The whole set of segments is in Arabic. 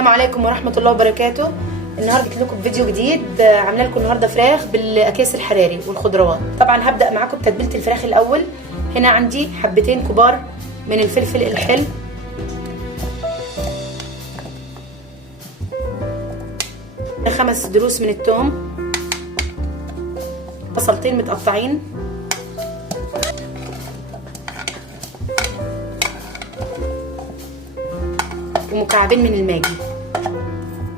السلام عليكم ورحمة الله وبركاته. النهارده جيت لكم بفيديو جديد. عامله لكم النهارده فراخ بالاكياس الحراري والخضروات. طبعا هبدأ معاكم بتتبيلة الفراخ الأول. هنا عندي حبتين كبار من الفلفل الحلو، خمس ضروس من الثوم، بصلتين متقطعين، ومكعبين من الماجي،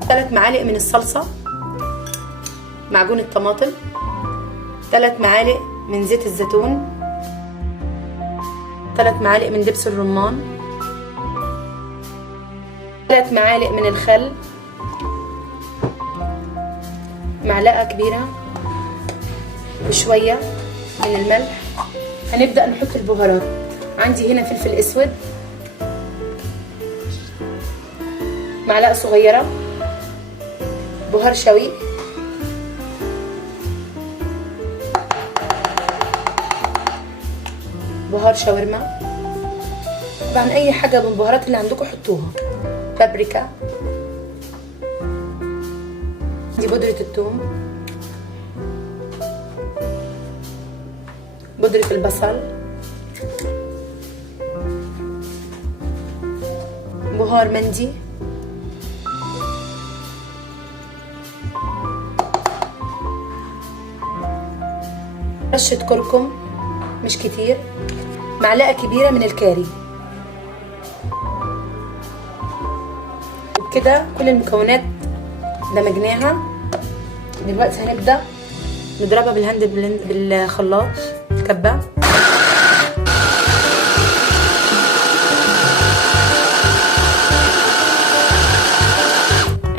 3 معالق من الصلصة، معجون الطماطم، 3 معالق من زيت الزيتون، 3 معالق من دبس الرمان، 3 معالق من الخل، معلقة كبيرة وشوية من الملح. هنبدأ نحط البهارات. عندي هنا فلفل اسود، معلقة صغيرة بهار شوي، بهار شاورما، طبعا اي حاجة من البهارات اللي عندكم حطوها، بابريكا، دي بودرة الثوم، بودرة البصل، بهار مندي، رشة كركم مش كتير، معلقة كبيرة من الكاري. وبكده كل المكونات دمجناها. دلوقتي هنبدأ نضربها بالخلاط كبة.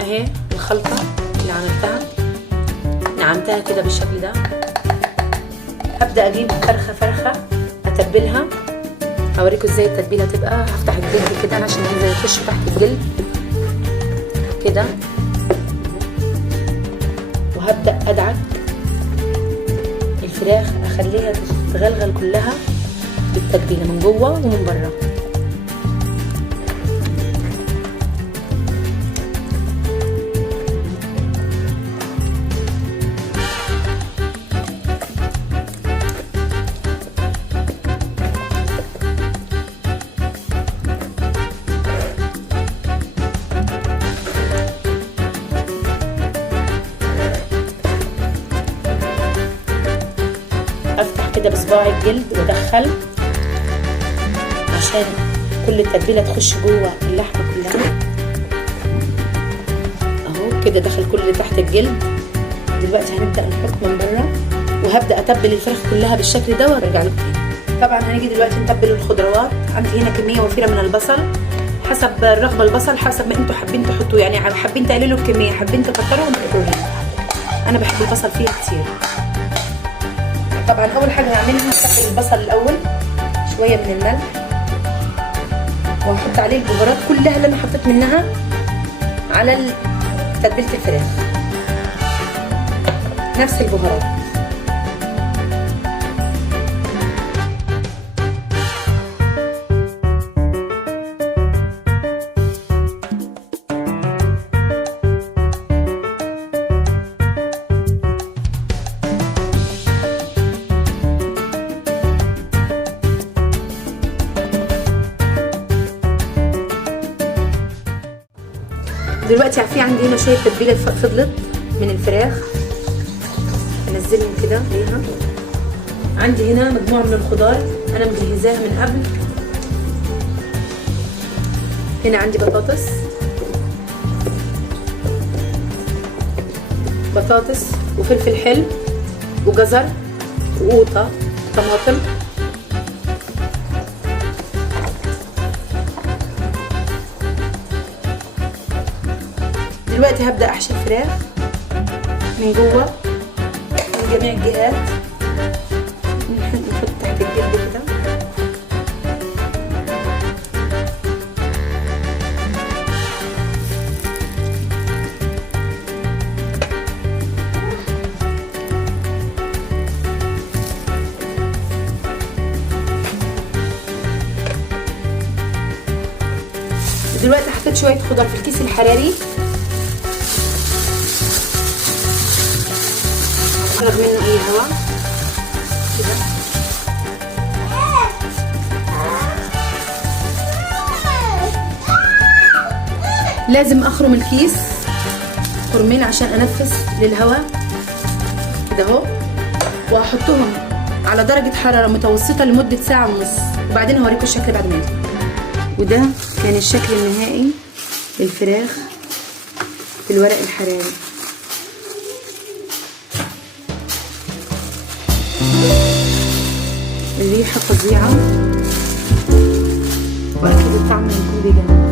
اهي الخلطة اللي عملتها، نعمتها كده بالشكل ده. هبدأ اجيب فرخة اتبلها. هوريكم ازاي التتبيله تبقى. هفتح الجلد كده عشان ينزل يخش تحت الجلد كده، وهبدأ ادعك الفراخ، اخليها تتغلغل كلها بالتتبيله من جوه ومن بره. افتح كده بصباعي الجلد وادخل عشان كل التتبيله تخش جوه اللحمه كلها. اهو كده دخل كل اللي تحت الجلد. دلوقتي هنبدا نحط من بره، وهبدا اتبل الفراخ كلها بالشكل ده وارجع لكم تاني. طبعا هنيجي دلوقتي نتبل الخضروات. عندي هنا كميه وفيره من البصل، حسب الرغبه البصل حسب ما انتوا حابين تحطوه، يعني حابين تقللوا الكميه، حابين تكتروا وتقللوا. انا بحب البصل فيها كتير. طبعا اول حاجه هعملها هتبل البصل الاول شويه من الملح، وهحط عليه البهارات كلها اللي انا حطيت منها على تتبيله الفراخ، نفس البهارات. دلوقتي في عندي هنا شويه تتبيله فضلت من الفراخ، انزلهم كده عليها. عندي هنا مجموعه من الخضار انا مجهزاها من قبل. هنا عندي بطاطس وفلفل حلو وجزر وقوطه طماطم. دلوقتي هبدأ احشي الفراخ من جوه من جميع الجهات. نحط تحت الجلد كده. دلوقتي حطيت شويه خضار في الكيس الحراري، خرج منه اي هواء كده. لازم اخرم الكيس خرمين عشان انفس للهواء كده اهو، وهحطهم على درجة حرارة متوسطة لمدة ساعة ونص، وبعدين هوريكم الشكل بعد ما يطلع. وده كان الشكل النهائي للفراخ في الورق الحراري. الريحة فظيعة، واكيد الطعم هيكون بجد.